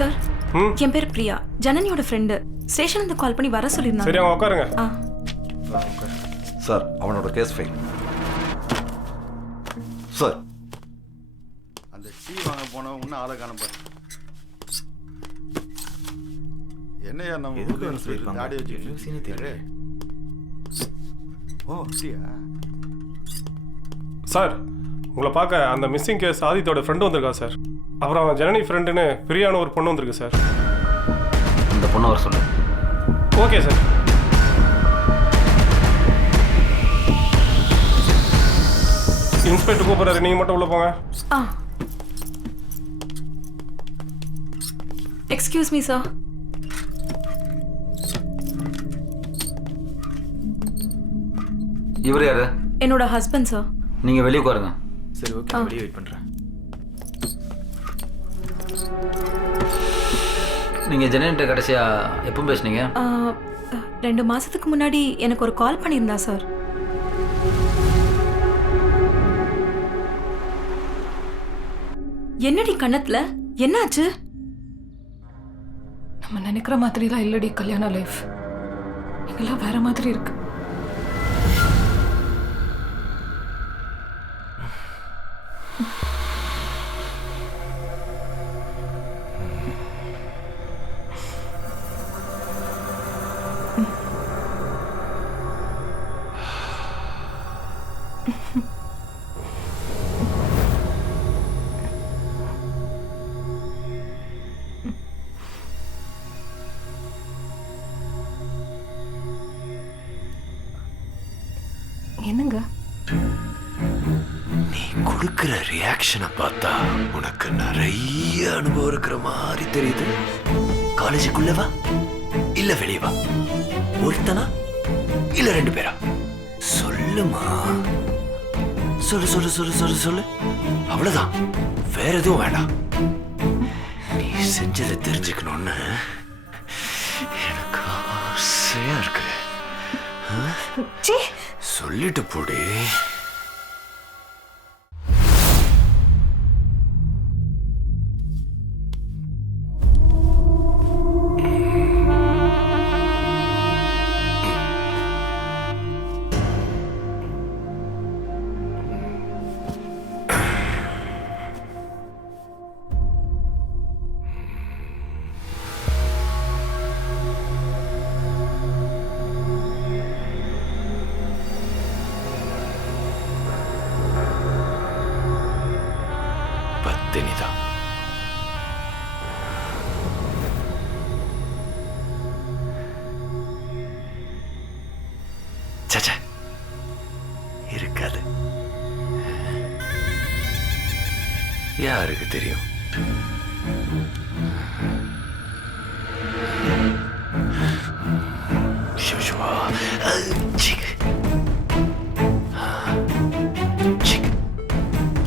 Sir என் பேர் Priya, ஜனனியோட friend. Station வந்து கால் பண்ணி வர சொல்லியிருந்தாங்க. சரி, அவங்க உட்காருங்க. சார், அவனோட கேஸ் ஃபைல். சார், அந்த டீ வாங்க போனவன் இன்னும் ஆளை காண பாரு. என்னையா நம்ம ஊர்ல தாடி வச்சுக்கிட்டு தெரியல. ஓ அப்படியா? சார், உங்களை பார்க்க அந்த மிஸ்ஸிங் கேஸ் ஆதித்தோட ஃப்ரெண்டு வந்திருக்கா சார். அப்புறம் ஜனனி ஃப்ரெண்டுன்னு பிரியான ஒரு பொண்ணு வந்திருக்கு சார். இந்த பொண்ணு வர சொல்லு. Okay sir. இன்ஸ்பெக்டர் கூப்பிட்றாரு, நீங்கள் மட்டும் உள்ள போங்க. Excuse me sir. இவர் யாரு? என்னோட ஹஸ்பண்ட் சார். நீங்க வெளியே உட்காருங்க. சரி, ஓகே, நான் வெளியே வெயிட் பண்றேன். நீங்க ஜெனனிட்ட கடைசியா எப்போ பேசுனீங்க? 2 மாசத்துக்கு முன்னாடி எனக்கு ஒரு கால் பண்ணியிருந்தா சார். என்னடி கண்ணத்துல என்னாச்சு? நம்ம நினைக்கிற மாதிரிலாம் இல்லடி கல்யாண லைஃப். இதெல்லாம் வேற மாதிரி இருக்கு. என்னங்க நீ கொடுக்கிற ரியாக்ஷனை பார்த்தா உனக்கு நிறைய அனுபவம் இருக்கிற மாதிரி தெரியுது. காலேஜுக்குள்ளவா இல்ல வெளியவா? ஒருத்தனா இல்ல 2 பேரா? சொல்லுமா, சொல்லு சொல்லு சொல்லு சொல்லு சொல்லு. அவ்வளவுதான், வேற எதுவும் வேண்டாம். நீ செஞ்சதை தெரிஞ்சுக்கணும்னு எனக்கு ஆசையா இருக்கு. சொல்லிட்டு போடி. பத்தினிதான். சச்சா, இருக்காது. யாருக்கு தெரியும்? ஷுஷுவா சிக் சிக்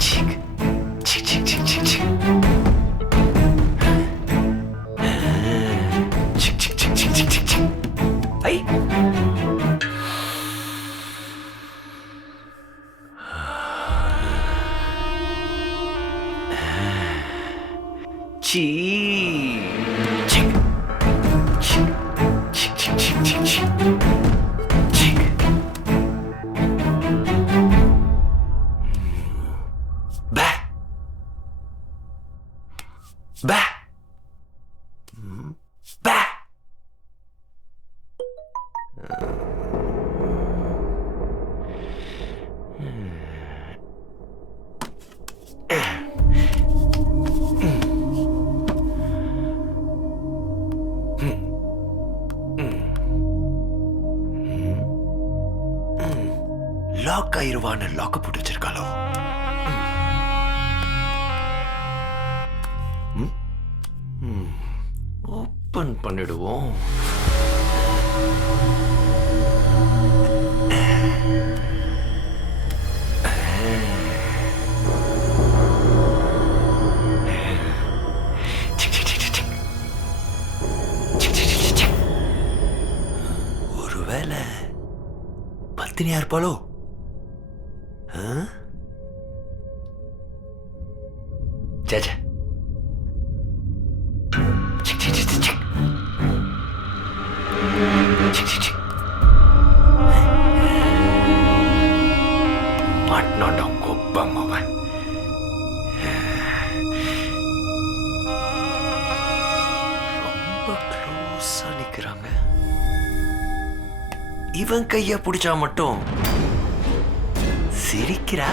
சிக் சிக் சிக் சிக் சிக் சிக் சிக் சிக் சிக் சிக் சிக் சிக் சிக். ஐ சி சிக் சிக் சிக் சிக் சிக் சிக் சிக் சிக். பா பா பா. லாக் ஆயிருவான்னு லாக்க போட்டு வச்சிருக்காளோ? ஓப்பன் பண்ணிடுவோம். ஒருவேளை பத்தினியா இருப்பாளோ? ஜெஜ மாட்டினோண்டா கொப்பம் அவன். ரொம்ப க்ளோஸா நிக்கிறாங்க. இவன் கைய பிடிச்சா மட்டும் சிரிக்கிறா.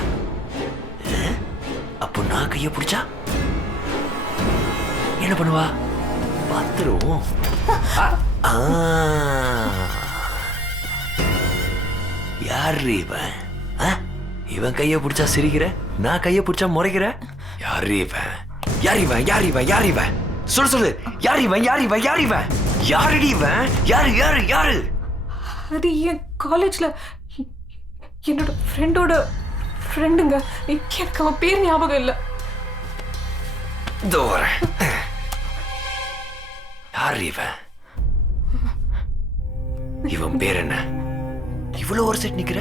அப்போ நான் கைய பிடிச்சா என்ன பண்ணுவா? பார்த்துருவோம். யாரு இவன்? இவன் கைய பிடிச்சா சிரிக்கிற, நான் கைய பிடிச்சா முறைக்கிற. யாரு இவன்? யார் இவன்? யார் இவன்? யார் இவன்? சொல்லு சொல்லு. யார் இவன்? யார் இவன்? யார் இவன்? யாருடி இவன்? யாரு யாரு யாரு? அது என் காலேஜ்ல என்னோட ஃப்ரெண்டோட ஃப்ரெண்டுங்க. எனக்கு அவன் பேர் ஞாபகம் இல்லை. இதோ வரேன். யார் இவன்? இவன் பேர் என்ன? இவ்வளவு ஒரு செட் நிக்கிற,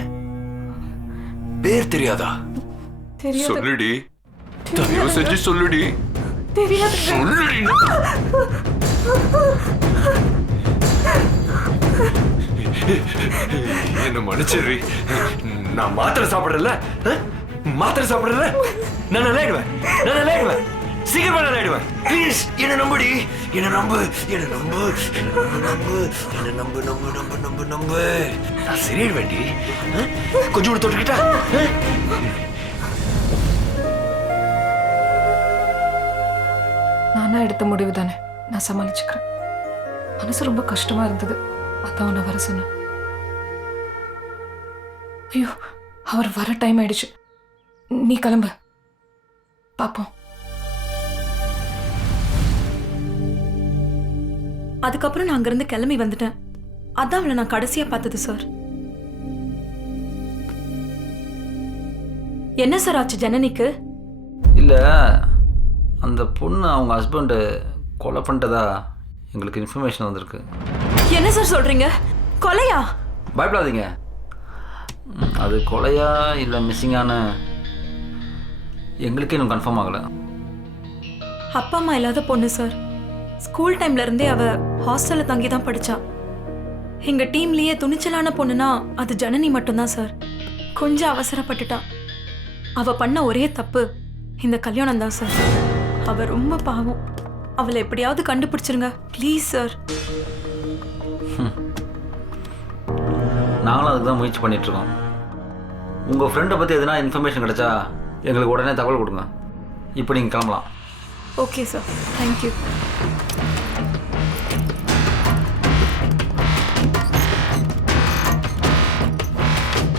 பேர் தெரியாதா? தெரியாது. சொல்லுடி, தயவு செஞ்சு சொல்லுடி. தெரியாது. சொல்லுடி. என்ன மன்னிச்சிடுறி. நான் மாத்திரை சாப்பிடல, மாத்திரை சாப்பிடல. நான் நல்லா ஆயிடுவேன், நான் நல்லா ஆயிடுவேன், சீக்கிரமா நல்லா ஆயிடுவேன். ப்ளீஸ் என்ன நம்புடி, என்ன நம்பு, என்ன நம்பு, என்ன நம்பு, நம்பு, என்ன நம்பு, நம்பு, நம்பு, நம்பு, நம்பு. நான் சரியாயிடுவேன்டி. கொஞ்சம் கூட தொட்டுக்கிட்டா. நானா எடுத்த முடிவு தானே, நான் சமாளிச்சுக்கிறேன். மனசு ரொம்ப கஷ்டமா இருந்தது, அதான் உன்னை வர சொன்னேன். ஐயோ, அவர் வர டைம் ஆயிடுச்சு. நீ கிளம்பு, பாப்போம். அதுக்கப்புறம் நான் அங்கிருந்து கிளம்பி வந்துட்டேன். அதான் அவளை நான் கடைசியா பார்த்தது சார். என்ன சார் ஆச்சு ஜனனிக்கு? இல்லை, அந்த பொண்ணு அவங்க ஹஸ்பண்டு கொலை பண்ணிட்டதா எங்களுக்கு இன்ஃபர்மேஷன் வந்திருக்கு. என்ன சார் சொல்றீங்க? கொலையா? பயப்படாதீங்க, அது கொலையா இல்லை மிஸ்ஸிங்கான எங்களுக்கே இன்னும் கன்ஃபார்ம் ஆகலை. அப்பா அம்மா இல்லாத பொண்ணு சார். ஸ்கூல் டைம்ல இருந்தே அவ ஹாஸ்டல்ல தங்கி தான் படிச்சா. எங்க டீம்லயே துணிச்சலான பொண்ணுனா அது ஜனனி மட்டும்தான் சார். கொஞ்சம் அவசரப்பட்டுட்டா. அவ பண்ண ஒரே தப்பு இந்த கல்யாணம் தான் சார். அவ ரொம்ப பாவம். அவளை எப்படியாவது கண்டுபிடிச்சிருங்க ப்ளீஸ் சார். நாங்களும் அதுக்கு தான் முயற்சி பண்ணிகிட்ருக்கோம். உங்கள் ஃப்ரெண்டை பற்றி எதுனா இன்ஃபர்மேஷன் கிடைச்சா எங்களுக்கு உடனே தகவல் கொடுங்க. இப்போ நீங்கள் கிளம்பலாம். Okay sir, thank you.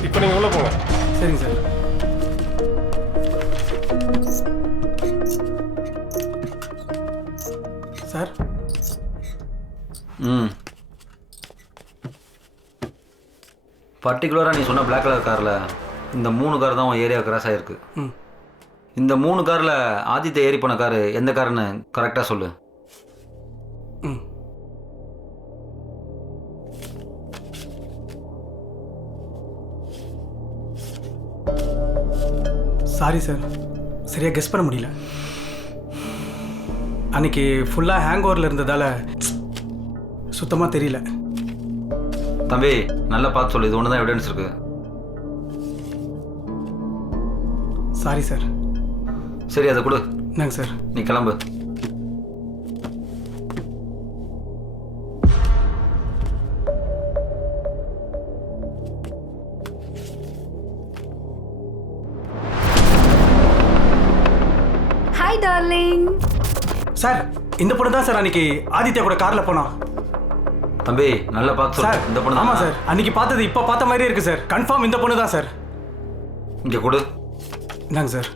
இப்போ நீங்கள் உள்ளே போங்க. சரிங்க சார். சார். பர்டிகுலராக நீ சொன்ன பிளாக் கலர் காரில் இந்த 3 கார் தான் உன் ஏரியா கிராஸ் ஆகிருக்கு. இந்த 3 காரில் ஆதித்ய ஏறி போன காரு எந்த காருன்னு கரெக்டாக சொல்லு. சாரி சார், சரியாக கெஸ் பண்ண முடியல. அன்னைக்கு ஃபுல்லாக ஹேங் ஓவரில் இருந்ததால் சுத்தமாக தெரியல. தம்பி நல்லா பார்த்து சொல்லு, இது ஒன்று தான் எவிடன்ஸ் இருக்கு. Sorry sir. சரி, அதை கொடு. என்னங்க சார்? நீ கிளம்பு. Hi darling. சார், இந்த பொண்ணு தான் சார் அன்னைக்கு ஆதித்யா கூட காரில் போனோம். தம்பி நல்லா பார்த்து சார், சொல்லு. இந்த பொண்ணு ஆமாம் சார், அன்னைக்கு பார்த்தது இப்போ பார்த்த மாதிரியே இருக்கு சார். கன்ஃபார்ம் இந்த பொண்ணு தான் சார். இங்கே கொடு. என்னங்க சார்?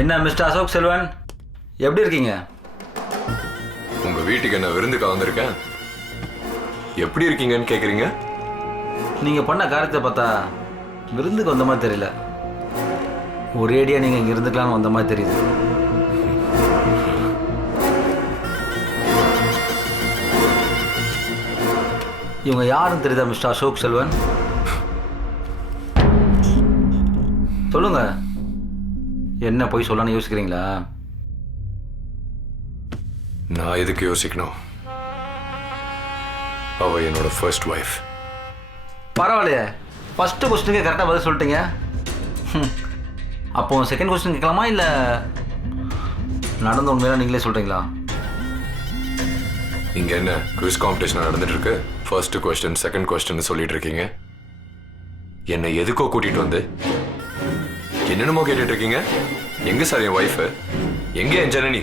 என்ன மிஸ்டர் அசோக் செல்வன், எப்படி இருக்கீங்க? உங்க வீட்டுக்கு என்ன விருந்துக்கு வந்திருக்கேன். எப்படி இருக்கீங்கன்னு கேக்குறீங்க? நீங்கள் பண்ண காரியத்தை பார்த்தா விருந்துக்கு வந்த மாதிரி தெரியல. ஒரேடியாக நீங்கள் இங்கே இருந்துக்கலாம்னு வந்த மாதிரி தெரியுது. இவங்க யாருன்னு தெரியுதா மிஸ்டர் அசோக் செல்வன்? சொல்லுங்க. என்ன போய் சொல்லலாம்னு யோசிக்கிறீங்களா? நான் எதுக்கு யோசிக்கணும்? அவ என்னோட ஃபர்ஸ்ட் ஒய்ஃப். பரவாயில்லையே, ஃபஸ்ட்டு கொஸ்டினுக்கே கரெக்டாக பதில் சொல்லிட்டீங்க. அப்போ செகண்ட் கொஸ்டின் கேட்கலாமா, இல்லை நடந்த உண்மையெல்லாம் நீங்களே சொல்கிறீங்களா? இங்க என்ன குவிஸ் காம்படிஷன் நடந்துட்டு இருக்கு? ஃபர்ஸ்ட் கொஸ்டின் செகண்ட் கொஸ்டின் சொல்லிட்டு இருக்கீங்க. என்னை எதுக்கோ கூட்டிட்டு வந்து என்னென்னமோ கேட்டுட்டு இருக்கீங்க. எங்க சார் என் ஒய்ஃப்? எங்க என் ஜனனி?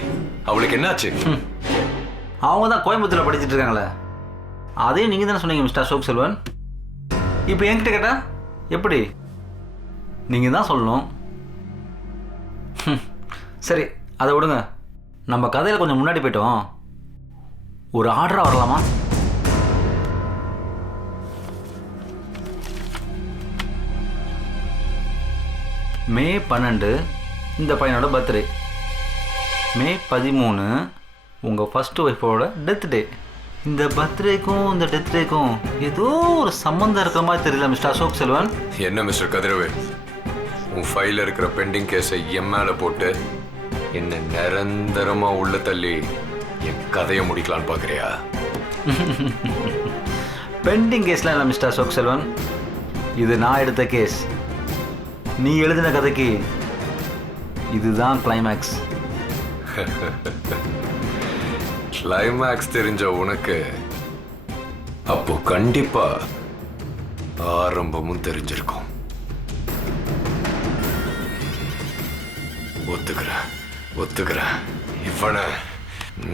அவளுக்கு என்னாச்சு? அவங்க தான் கோயம்புத்தூரில் படிச்சுட்டு இருக்காங்களே, அதையும் நீங்கள் தானே சொன்னீங்க மிஸ்டர் அசோக் செல்வன். இப்போ என்கிட்ட கேட்டா எப்படி? நீங்கள் தான் சொல்லணும். சரி, அதை விடுங்க. நம்ம கதையில் கொஞ்சம் முன்னாடி போயிட்டோம். ஒரு ஆர்டராக வரலாமா? மே 12 இந்த பையனோட பர்த்டே. மே 13 உங்கள் ஃபஸ்ட்டு ஒய்ஃபோட டெத் டே. இந்த பர்த்டேக்கும் இந்த டெத் டேக்கும் ஏதோ ஒரு சம்மந்தம் இருக்கிற மாதிரி தெரியல மிஸ்டர் அசோக் செல்வன். என்ன மிஸ்டர் கதிரவே, உன் ஃபைல இருக்கிற பெண்டிங் கேஸை என் மேல போட்டு என்ன நிரந்தரமா உள்ள தள்ளி என் கதையை முடிக்கலான்னு பாக்குறியா? பெண்டிங் கேஸ்லாம் இல்லை மிஸ்டர் அசோக் செல்வன். இது நான் எடுத்த கேஸ். நீ எழுதின கதைக்கு இதுதான் கிளைமேக்ஸ். கிளைமேக்ஸ் தெரிஞ்ச உனக்கு அப்போ கண்டிப்பா ஆரம்பமும் தெரிஞ்சிருக்கும். ஒத்துக்கிறேன். இவனை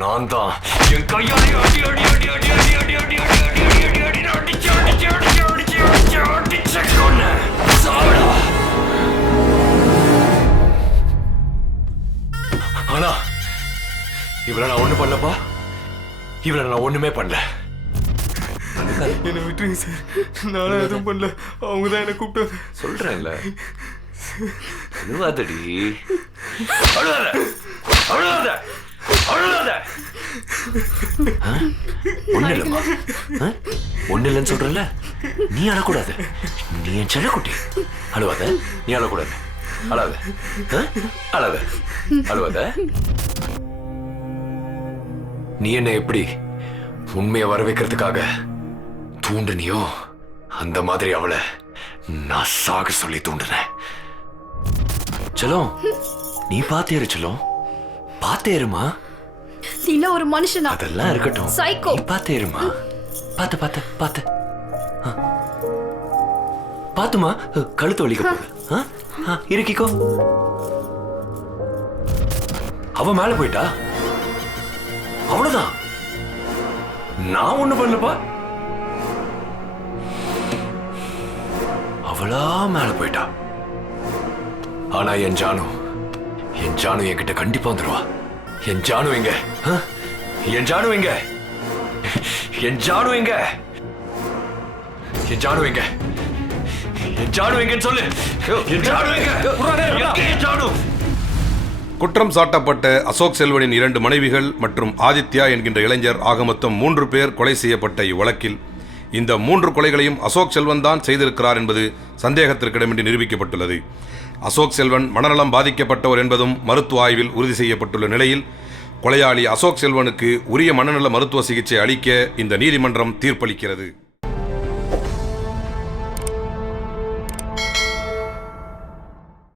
நான் தான் என் கையாடி அடி அடி அடி அடி அடி அடி அடி அடி அடி அடி அடி அடி அடிச்சு அடிச்சு அடிச்சு அடிச்சு அடிச்சு அடிச்சு கொன்னேன். சாவடா. ஆனா இவளை நான் ஒண்ணு பண்ணலப்பா. இவளை நான் ஒண்ணுமே பண்ணல. என்னை விட்டுருங்க சார், நானும் எதுவும் பண்ணல. அவங்க தான் என்னை கூப்பிட்டாங்க. சொல்றேன்ல, அழுவாதடி, அழுவாத, அழுவாத, அழுவாத. ஒண்ணு இல்லம்மா, ஒண்ணு இல்லைன்னு சொல்றல. நீ அழக்கூடாது. நீ என் செல்லக்குட்டி. அழுவாத, நீ அழக்கூடாது. அழாத, அழாத, அழுவாத. நீ என்ன எப்படி உண்மையை வர வைக்கிறதுக்காக தூண்டுனியோ, அந்த மாதிரி அவளை நான் சாக சொல்லி தூண்டுனேன். செல்லம், நீ பாத்தேரு செல்லம், பாத்தேருமா. நீல ஒரு மனுஷனா? அதெல்லாம் இருக்கட்டும், சைக்கோ. நீ பாத்தேருமா. பாத்து பாத்துமா, கழுத்து வலிக்க போகுது. இருக்கிக்கோ. அவ மேல போயிட்டா, அவ்வளவுதான். நான் ஒண்ணு பண்ணலப்பா. அவளா மேல போயிட்டா. ஆனா என் ஜானு என்கிட்ட கண்டிப்பா வந்துருவா. என் ஜானு எங்க? என் ஜானு எங்க? என் ஜானு எங்க? என் ஜானு எங்க? என் ஜானு எங்கன்னு சொல்லு. என் ஜானு எங்க? என் ஜானு. குற்றம் சாட்டப்பட்ட அசோக் செல்வனின் 2 மனைவிகள் மற்றும் ஆதித்யா என்கின்ற இளைஞர் ஆக மொத்தம் 3 பேர் கொலை செய்யப்பட்ட இவ்வழக்கில் இந்த 3 கொலைகளையும் அசோக் செல்வன் தான் செய்திருக்கிறார் என்பது சந்தேகத்திற்கிடமின்றி நிரூபிக்கப்பட்டுள்ளது. அசோக் செல்வன் மனநலம் பாதிக்கப்பட்டவர் என்பதும் மருத்துவ ஆய்வில் உறுதி செய்யப்பட்டுள்ள நிலையில் கொலையாளி அசோக் செல்வனுக்கு உரிய மனநல மருத்துவ சிகிச்சை அளிக்க இந்த நீதிமன்றம் தீர்ப்பளிக்கிறது.